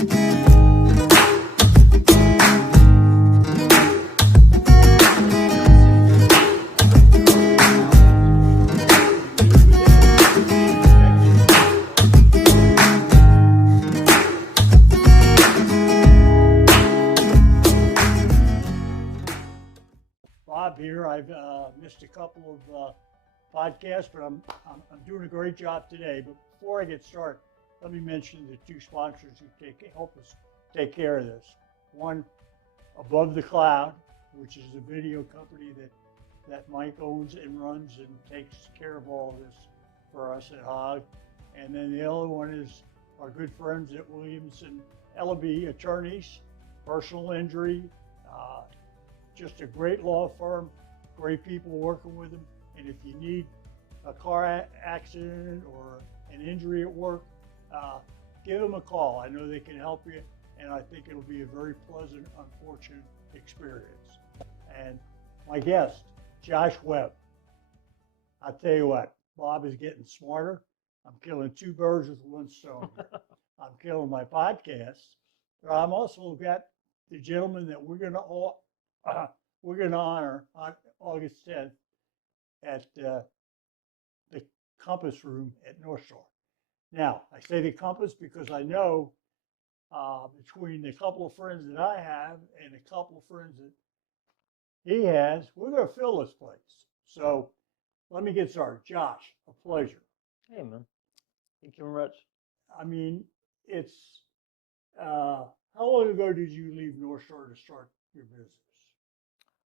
Bob here. I've missed a couple of podcasts, but I'm doing a great job today. But before I get started, let me mention the two sponsors who help us take care of this. One, Above the Cloud, which is a video company that Mike owns and runs and takes care of all of this for us at Hogg. And then the other one is our good friends at Williams and Ellaby Attorneys, personal injury. Just a great law firm, great people working with them. And if you need a car accident or an injury at work, give them a call. I know they can help you, and I think it'll be a very pleasant, unfortunate experience. And my guest, Josh Webb. I'll tell you what, Bob is getting smarter. I'm killing two birds with one stone. I'm killing my podcast, but I'm also got the gentleman that we're going to honor on August 10th at the Compass Room at North Shore. Now, I say the Compass because I know between the couple of friends that I have and a couple of friends that he has, we're going to fill this place. So let me get started. Josh, a pleasure. Hey, man. Thank you very much. I mean, it's, how long ago did you leave North Shore to start your business?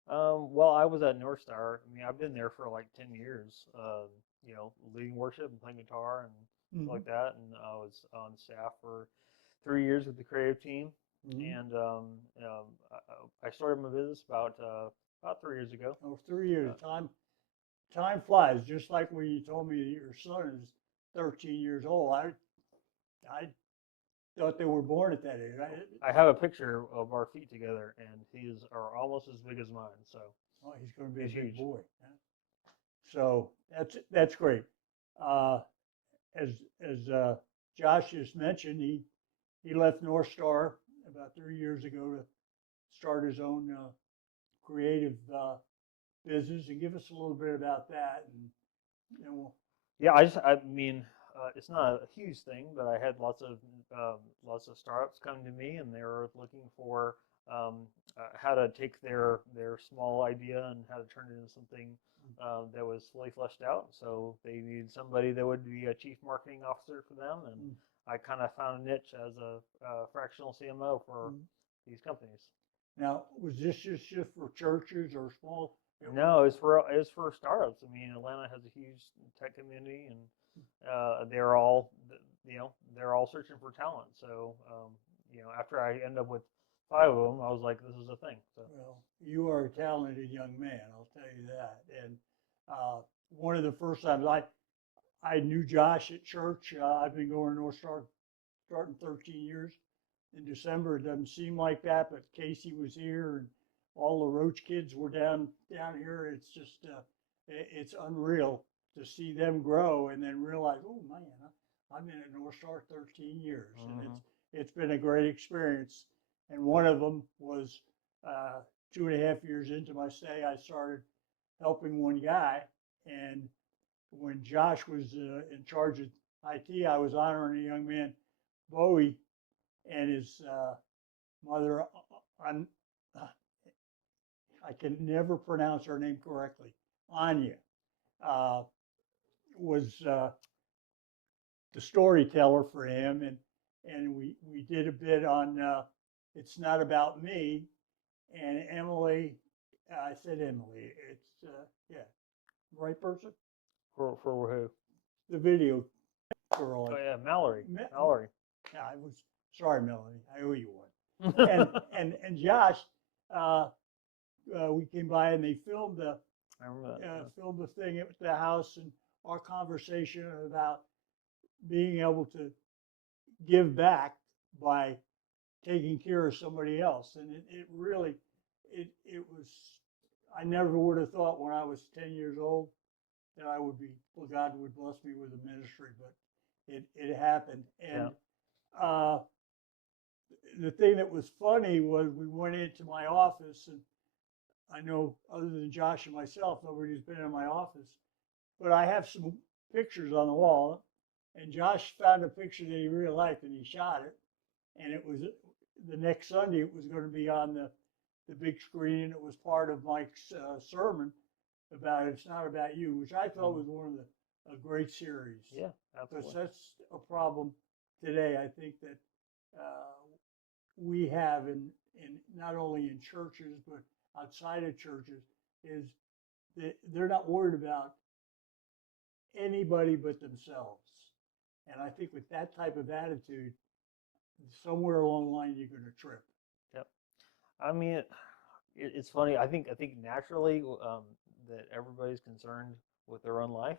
Well, I was at North Star. I mean, I've been there for like 10 years, leading worship and playing guitar and stuff like that. And I was on staff for 3 years with the creative team. And I started my business about 3 years ago. Oh, 3 years. Time flies. Just like when you told me that your son is 13 years old. I thought they were born at that age. I have a picture of our feet together, and his are almost as big as mine. So he's going to be a big huge boy. Yeah. So that's great. As Josh just mentioned, he left North Star about 3 years ago to start his own creative business, and give us a little bit about that. And we'll. Yeah, I mean, it's not a huge thing, but I had lots of startups come to me, and they were looking for how to take their small idea and how to turn it into something that was fully fleshed out. So they needed somebody that would be a chief marketing officer for them, and I kind of found a niche as a fractional CMO for these companies. Now, was this just for churches or small? No, it's for startups. I mean, Atlanta has a huge tech community, and they're all searching for talent. So after I end up with 5 of them, I was like, this is a thing. So. Well, you are a talented young man, I'll tell you that. And one of the first times I knew Josh at church. I've been going to North Star starting 13 years. In December, it doesn't seem like that, but Casey was here and all the Roach kids were down here. It's just, it's unreal to see them grow and then realize, oh man, I've been at North Star 13 years, and it's been a great experience. And one of them was 2.5 years into my stay, I started helping one guy. And when Josh was in charge of IT, I was honoring a young man, Bowie, and his mother. I can never pronounce her name correctly. Anya was the storyteller for him, and we did a bit on It's Not About Me, and Emily. I said Emily. It's right person. For who? The video girl. Oh yeah, Mallory. Mallory. Yeah, I was sorry, Melanie. I owe you one. and Josh. We came by and they filmed the thing at the house, and our conversation about being able to give back by taking care of somebody else. And it really was. I never would have thought when I was 10 years old that I would be. Well, God would bless me with a ministry, but it happened. And the thing that was funny was we went into my office, and I know other than Josh and myself, nobody's been in my office, but I have some pictures on the wall, and Josh found a picture that he really liked, and he shot it, and it was the next Sunday. It was going to be on the big screen, and it was part of Mike's sermon about "It's Not About You," which I thought was one of a great series. Yeah, Because absolutely. that's a problem today. I think that we have in not only in churches but outside of churches is that they're not worried about anybody but themselves. And I think with that type of attitude, somewhere along the line you're going to trip. Yep. I mean, it's funny. I think naturally that everybody's concerned with their own life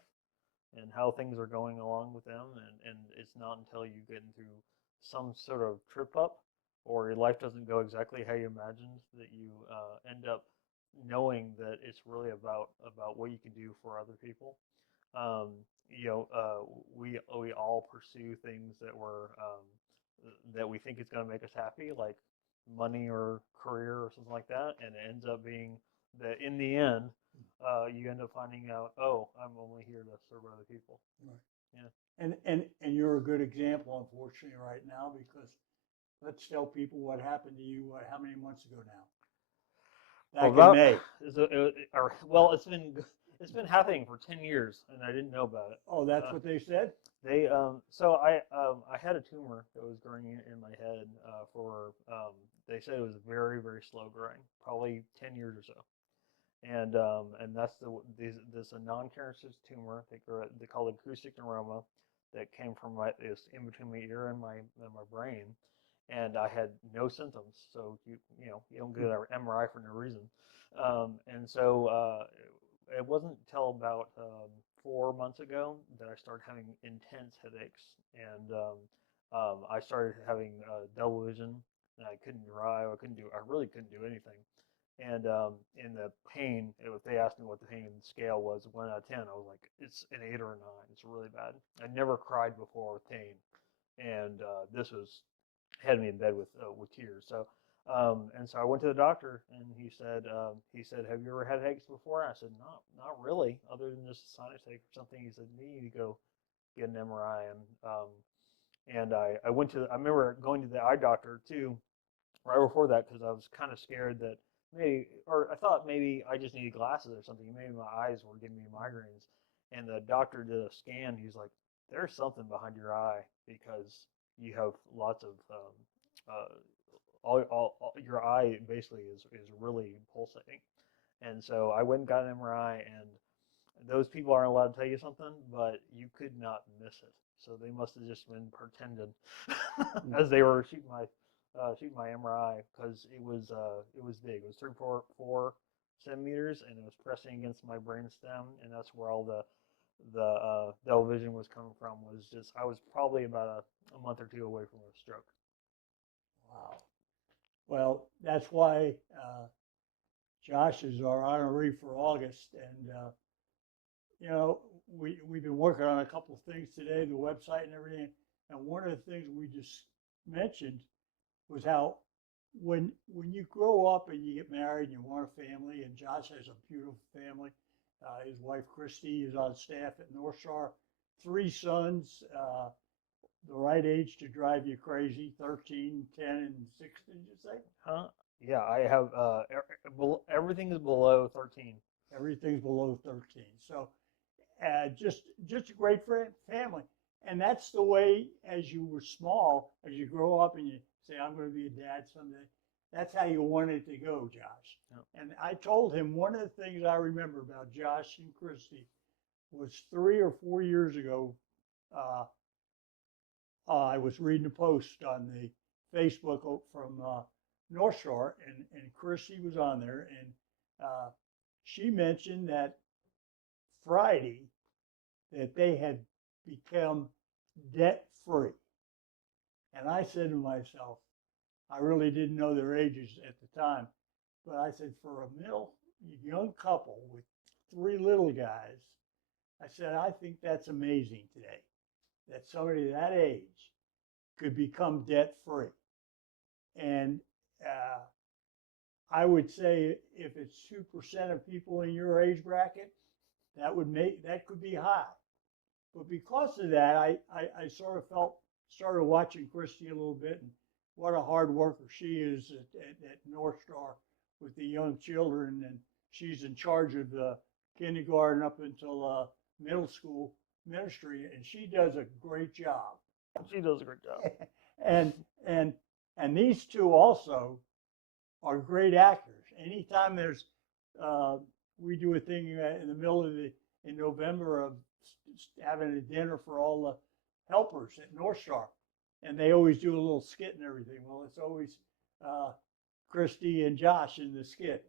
and how things are going along with them, and it's not until you get into some sort of trip up or your life doesn't go exactly how you imagined that you end up knowing that it's really about what you can do for other people. Um, we all pursue things that we think is going to make us happy, like money or career or something like that, and it ends up being that in the end, you end up finding out, oh, I'm only here to serve other people. Right. Yeah. And you're a good example, unfortunately, right now, because let's tell people what happened to you. How many months ago now? Well, Back in about May. well, it's been happening for 10 years, and I didn't know about it. Oh, that's what they said. So I had a tumor that was growing in my head for they said it was very very slow growing, probably 10 years or so, and that's this a non-cancerous tumor. They call it acoustic neuroma that came from it was in between my ear and my brain, and I had no symptoms. So you don't get an MRI for no reason, and so it wasn't until about 4 months ago that I started having intense headaches, and I started having double vision, and I couldn't drive. I really couldn't do anything. And in the pain, if they asked me what the pain scale was, 1 out of 10, I was like, it's an 8 or a 9. It's really bad. I never cried before with pain, and this was had me in bed with tears. So I went to the doctor, and he said, have you ever had headaches before? I said, not really, other than just a sinus ache or something. He said, you need to go get an MRI, and I remember going to the eye doctor too right before that because I was kind of scared that maybe, or I thought maybe I just needed glasses or something. Maybe my eyes were giving me migraines. And the doctor did a scan. He's like, "There's something behind your eye because you have lots of your eye basically is really pulsating." And so I went and got an MRI, and those people aren't allowed to tell you something, but you could not miss it. So they must have just been pretending as they were shooting my MRI because it was big. It was 3.4 centimeters, and it was pressing against my brain stem, and that's where all the double vision was coming from. Was just I was probably about a month or two away from a stroke. Wow. Well, that's why Josh is our honoree for August, and you know we've been working on a couple of things today, the website and everything. And one of the things we just mentioned was how when you grow up and you get married and you want a family, and Josh has a beautiful family. His wife Christy is on staff at North Shore. 3 sons, the right age to drive you crazy, 13, 10, and 6, did you say? Huh? Yeah, I have everything is below 13. Everything's below 13. So just a great family. And that's the way, as you were small, as you grow up and you say, I'm going to be a dad someday, that's how you wanted to go, Josh. Yep. And I told him one of the things I remember about Josh and Christy was 3 or 4 years ago. Uh, I was reading a post on the Facebook from North Shore, and Christy was on there, and she mentioned that Friday that they had become debt free. And I said to myself, I really didn't know their ages at the time, but I said, for a young couple with 3 little guys, I said, I think that's amazing today that somebody that age could become debt free. and I would say if it's 2% of people in your age bracket, that could be high. But because of that, I sort of started watching Christy a little bit, and what a hard worker she is at North Star with the young children, and she's in charge of the kindergarten up until middle school ministry, and she does a great job. She does a great job. and and and these two also are great actors. Anytime uh, we do a thing in the middle of in November of having a dinner for all the helpers at North Star, and they always do a little skit and everything. Well, it's always uh, Christy and Josh in the skit.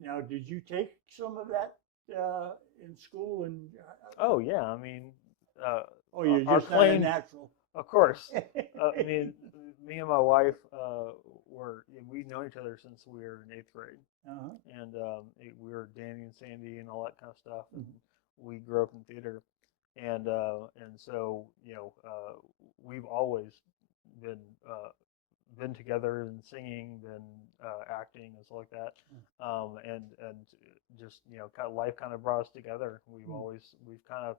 Now, did you take some of that in school? And Oh yeah, I mean, oh, you're our just not a claim, natural. of course. I mean, me and my wife we've known each other since we were in 8th grade, Uh-huh. and we were Danny and Sandy and all that kind of stuff, and we grew up in theater, and so we've always been been together and singing, been acting and stuff like that, and just kind of life kind of brought us together. We've kind of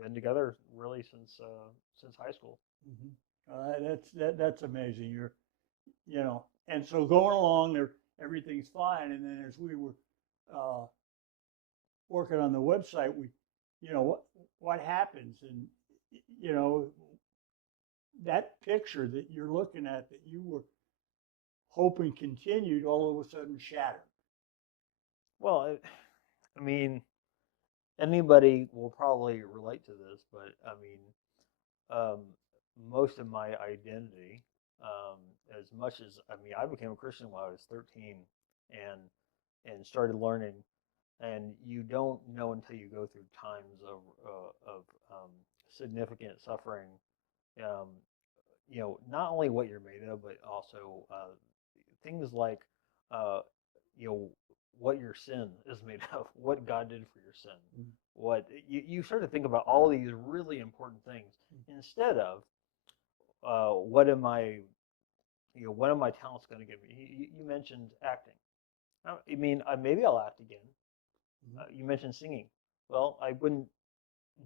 been together really since high school. That's amazing. And so going along there, everything's fine. And then as we were uh, working on the website, what happens, and you know, that picture that you're looking at that you were hoping continued, all of a sudden shattered. Well, I mean, anybody will probably relate to this, but I mean, most of my identity, um, as much as I mean, I became a Christian when I was 13, and started learning, and you don't know until you go through times of significant suffering. Um, not only what you're made of, but also things like uh, you know what your sin is made of, what God did for your sin, what you start to think about all these really important things instead of what am I what are my talents going to give me? You mentioned acting. I mean, maybe I'll act again. You mentioned singing. Well, I wouldn't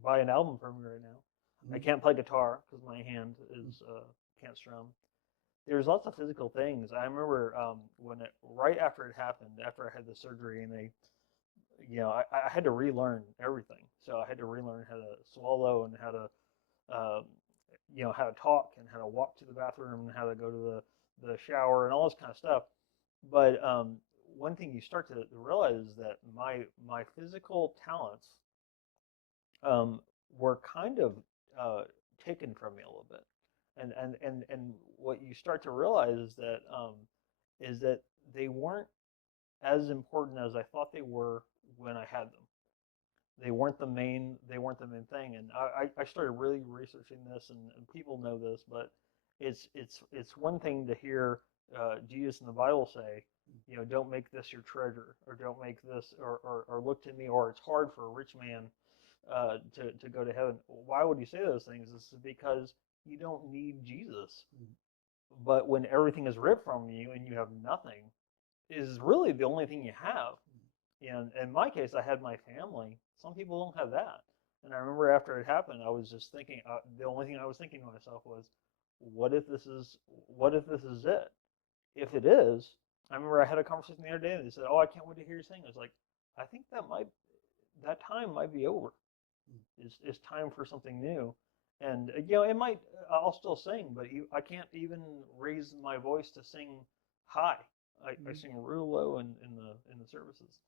buy an album from you right now. I can't play guitar because my hand is can't strum. There's lots of physical things. I remember right after it happened, after I had the surgery, and I had to relearn everything. So I had to relearn how to swallow and how to, um, how to talk and how to walk to the bathroom and how to go to the shower and all this kind of stuff. But one thing you start to realize is that my physical talents um, were kind of taken from me a little bit. And what you start to realize is that they weren't as important as I thought they were when I had them. They weren't the main thing. And I started really researching this, and people know this, but it's one thing to hear Jesus in the Bible say, don't make this your treasure, or don't make this, or look to me, or it's hard for a rich man to go to heaven. Why would he say those things? This is because you don't need Jesus. But when everything is ripped from you and you have nothing, is really the only thing you have. And in my case, I had my family. Some people don't have that. And I remember after it happened, I was just thinking. The only thing I was thinking to myself was, what if this is it? If it is, I remember I had a conversation the other day, and they said, "Oh, I can't wait to hear you sing." I was like, I think that time might be over. It's time for something new. And it might, I'll still sing, but I can't even raise my voice to sing high. I sing real low in the services.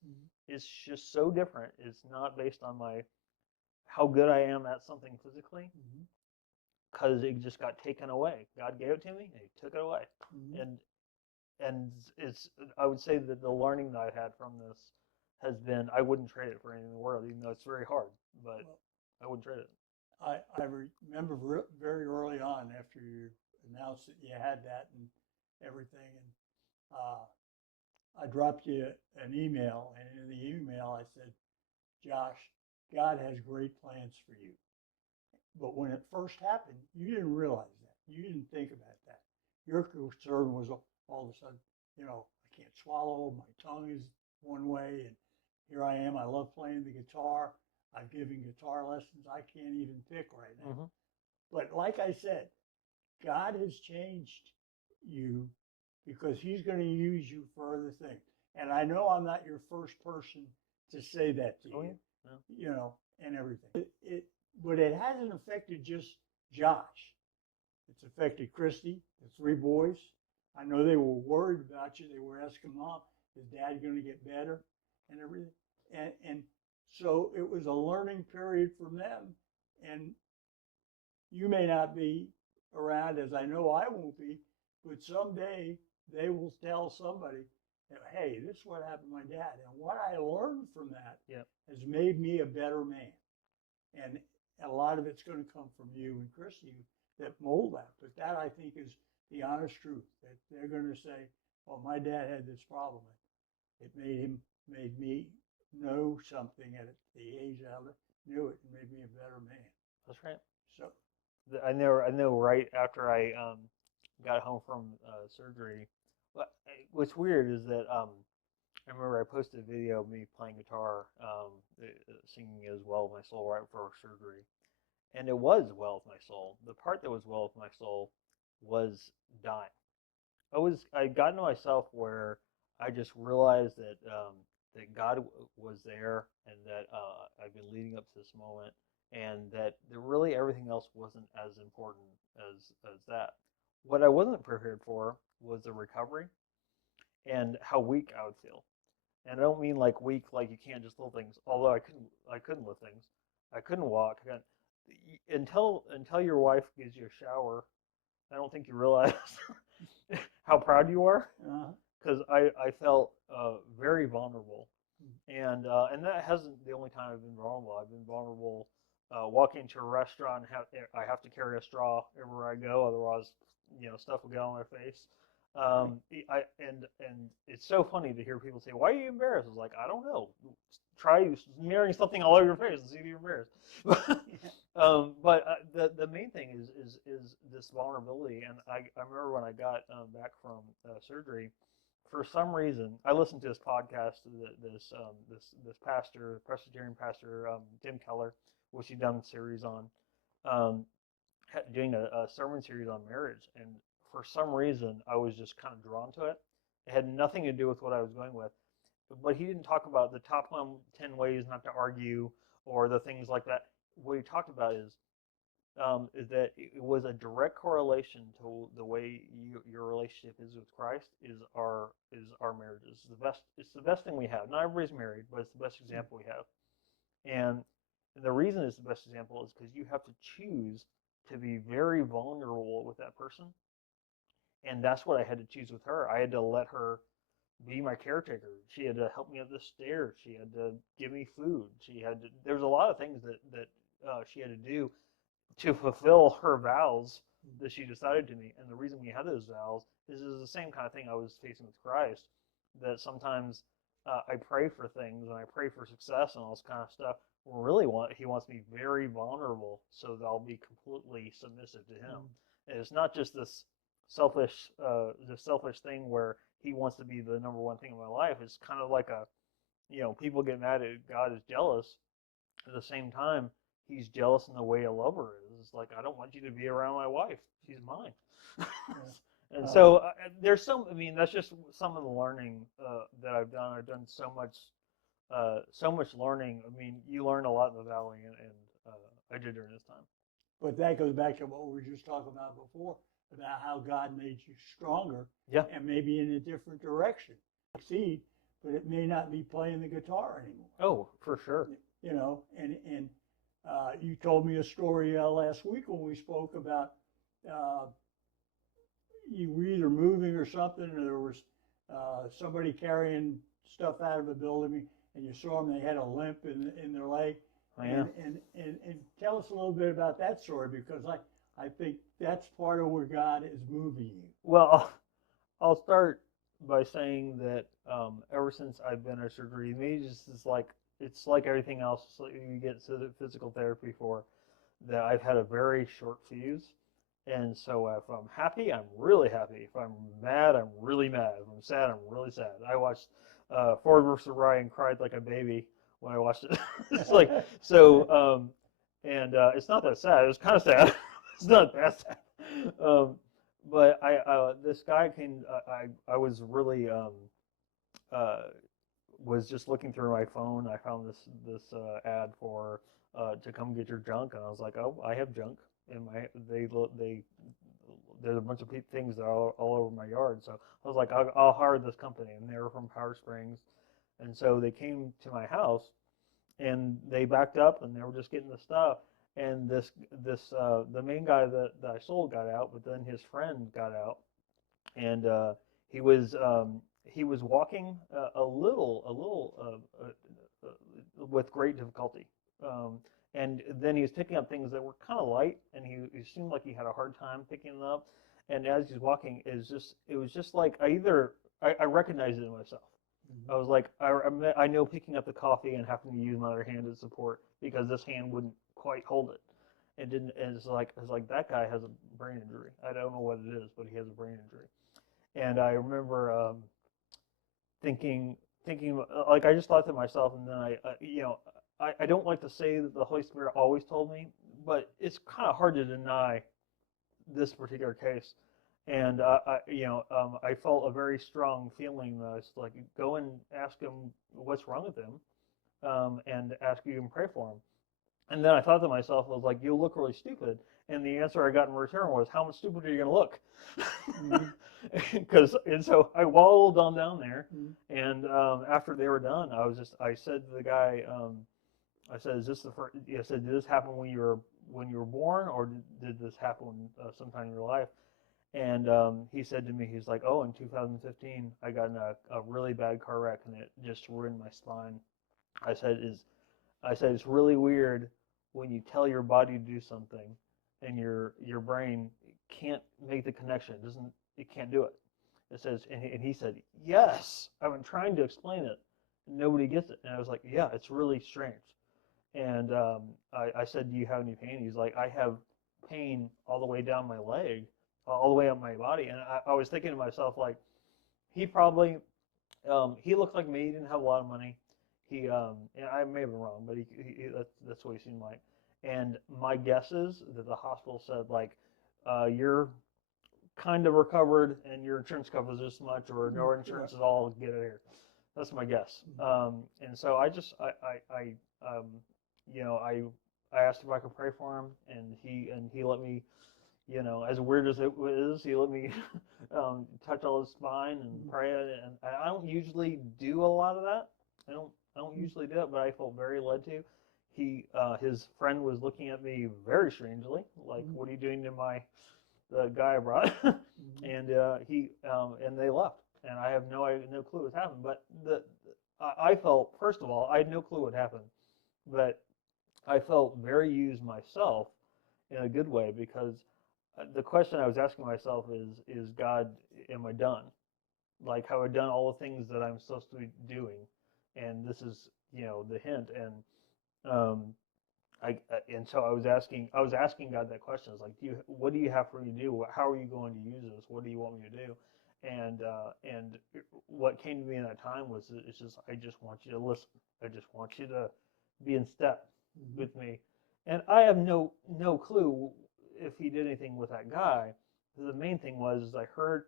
It's just so different. It's not based on my how good I am at something physically, because it just got taken away. God gave it to me, and He took it away. And and it's I would say that the learning that I've had from this has been, I wouldn't trade it for anything in the world, even though it's very hard, but I wouldn't trade it. I remember very early on after you announced that you had that and everything, and I dropped you an email, and in the email I said, Josh, God has great plans for you. But when it first happened, you didn't realize that. You didn't think about that. Your concern was all of a sudden, I can't swallow, my tongue is one way, and here I am. I love playing the guitar. I've given guitar lessons. I can't even pick right now. Mm-hmm. But like I said, God has changed you because He's going to use you for other things. And I know I'm not your first person to say that to Oh, you, yeah. and everything. But it hasn't affected just Josh. It's affected Christy, the three boys. I know they were worried about you. They were asking Mom, is Dad going to get better and everything? And so it was a learning period for them. And you may not be around, as I know I won't be, but someday they will tell somebody, hey, this is what happened to my dad. And what I learned from that Yep. has made me a better man. And a lot of it's going to come from you and Christy that mold that. But that, I think, is the honest truth, that they're going to say, well, my dad had this problem. It made me know something at the age I knew it, and made me a better man. That's right. So I know. Right after I got home from surgery, what's weird is that I remember I posted a video of me playing guitar, singing as well with my soul right before surgery, and it was well with my soul. The part that was well with my soul was dying. I'd gotten to myself where I just realized that God was there, and that I've been leading up to this moment, and that really everything else wasn't as important as that. What I wasn't prepared for was the recovery and how weak I would feel. And I don't mean like weak, like you can't just lift things. Although I couldn't lift things. I couldn't walk. Until your wife gives you a shower, I don't think you realize how proud you are, because I felt very vulnerable, and that hasn't the only time I've been vulnerable. I've been vulnerable walking to a restaurant. I have to carry a straw everywhere I go, otherwise, stuff will get on my face. And it's so funny to hear people say, "Why are you embarrassed?" It's like, I don't know. Try smearing something all over your face and see if you're embarrassed. But the main thing is this vulnerability. And I remember when I got back from surgery, for some reason, I listened to this podcast. This pastor, Presbyterian pastor, Tim Keller, which he done a series on, um, doing a sermon series on marriage, and for some reason, I was just kind of drawn to it. It had nothing to do with what I was going with, but he didn't talk about the top 10 ways not to argue or the things like that. What he talked about is that it was a direct correlation to the way your relationship is with Christ is our marriages. It's the best thing we have. Not everybody's married, but it's the best example we have. And the reason it's the best example is because you have to choose to be very vulnerable with that person. And that's what I had to choose with her. I had to let her be my caretaker. She had to help me up the stairs. She had to give me food. There's a lot of things that she had to do to fulfill her vows that she decided to me. And the reason we had those vows is the same kind of thing I was facing with Christ, that sometimes I pray for things and I pray for success and all this kind of stuff. Really he wants me very vulnerable so that I'll be completely submissive to him. And it's not just this selfish thing where he wants to be the number one thing in my life. It's kind of like people get mad at God is jealous. At the same time, he's jealous in the way a lover is. It's like, I don't want you to be around my wife. She's mine. And so there's that's just some of the learning that I've done. I've done so much learning. I mean, you learn a lot in the valley, and I did during this time. But that goes back to what we were just talking about before, about how God made you stronger, and maybe in a different direction. Succeed, but it may not be playing the guitar anymore. Oh, for sure. And you told me a story last week when we spoke about you were either moving or something, or there was somebody carrying stuff out of a building, and you saw them, they had a limp in their leg. Oh, yeah. And tell us a little bit about that story, because I think that's part of where God is moving you. Well, I'll start by saying that ever since I've been at surgery, it's like everything else. It's like you get to the physical therapy for, that I've had a very short fuse. And so if I'm happy, I'm really happy. If I'm mad, I'm really mad. If I'm sad, I'm really sad. I watched Ford versus Ryan, cried like a baby when I watched it. It's like so, and it's not that sad. It was kind of sad. It's not that sad. But this guy came. I was really uh, was just looking through my phone. I found this ad for to come get your junk, and I was like, oh, I have junk in my. They there's a bunch of things that are all over my yard. So I was like, I'll hire this company, and they were from Power Springs, and so they came to my house, and they backed up, and they were just getting the stuff. And the main guy that I sold got out, but then his friend got out, and he was he was walking with great difficulty. And then he was picking up things that were kind of light, and he seemed like he had a hard time picking them up. And as he's walking, it was just like I recognized it in myself. I was like, I know picking up the coffee and having to use my other hand as support because this hand wouldn't quite hold it. It didn't. And it's like that guy has a brain injury. I don't know what it is, but he has a brain injury. And I remember thinking like I just thought to myself, and then I don't like to say that the Holy Spirit always told me, but it's kind of hard to deny this particular case. And I felt a very strong feeling that it's like go and ask him what's wrong with him, and ask you and pray for him. And then I thought to myself, I was like, you'll look really stupid. And the answer I got in return was, how much stupider are you going to look? And so I waddled on down there. And after they were done, I said to the guy, I said, is this the first, I said, did this happen when you were born, or did this happen sometime in your life? And he said to me, he's like, oh, in 2015, I got in a really bad car wreck, and it just ruined my spine. I said, it's really weird when you tell your body to do something and your brain can't make the connection. It can't do it. It says, and he said, yes, I've been trying to explain it, and nobody gets it. And I was like, yeah, it's really strange. And I said, do you have any pain? He's like, I have pain all the way down my leg, all the way up my body. And I was thinking to myself, like, he probably, he looked like me. He didn't have a lot of money. And I may have been wrong, but that's what he seemed like. And my guess is that the hospital said, like, you're kind of recovered and your insurance covers this much, or no insurance at all, get it here. That's my guess. And so I just, I asked if I could pray for him, and he let me, as weird as it is, he let me touch all his spine and pray. And I don't usually do a lot of that. I don't usually do it, but I felt very led to. His friend was looking at me very strangely, like, what are you doing to the guy I brought? And and they left, and I have no clue what happened. But I felt, first of all, I had no clue what happened, but I felt very used myself in a good way, because the question I was asking myself is God, am I done? Like, have I done all the things that I'm supposed to be doing? And this is, the hint. And and so I was asking God that question. I was like, what do you have for me to do? How are you going to use this? What do you want me to do? And what came to me in that time was, it's just, I just want you to listen. I just want you to be in step with me. And I have no clue if he did anything with that guy. The main thing was, I heard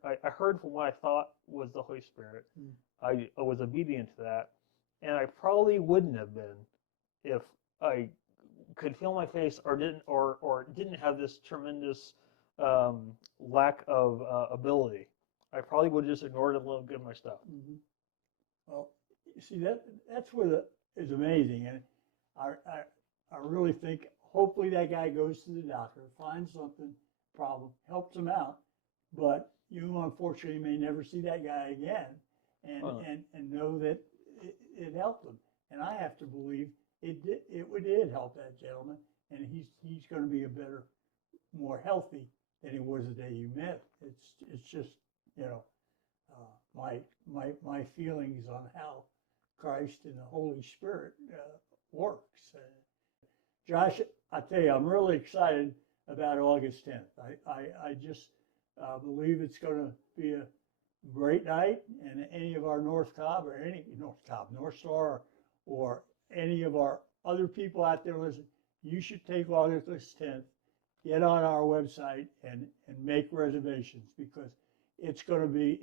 from what I thought was the Holy Spirit. I was obedient to that, and I probably wouldn't have been if I could feel my face, or didn't have this tremendous lack of ability. I probably would have just ignored it and let him get my stuff. Well, you see, that's what is amazing, and I really think hopefully that guy goes to the doctor, finds something problem, helps him out, but you unfortunately may never see that guy again, and know that it helped him. And I have to believe it did help that gentleman, and he's going to be a better, more healthy than he was the day you met. It's just, my feelings on how Christ and the Holy Spirit works. Josh, I tell you, I'm really excited about August 10th. I just believe it's going to be a great night, and any of our North Cobb or any North Star, or any of our other people out there listening, you should take August 10th, get on our website and make reservations, because it's going to be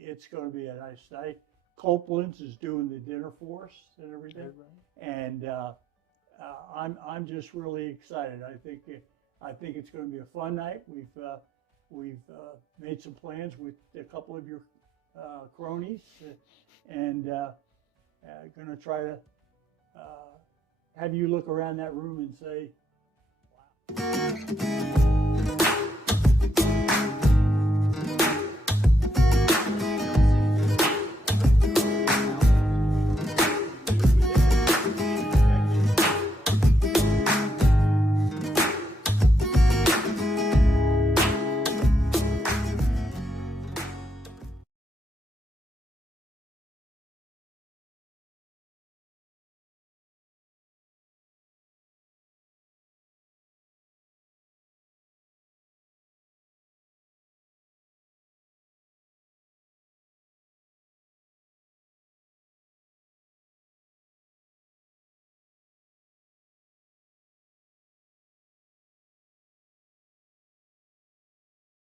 a nice night. Copeland's is doing the dinner for us and everything, and I'm just really excited. I think it's going to be a fun night. We've made some plans with a couple of your cronies, and going to try to have you look around that room and say, wow.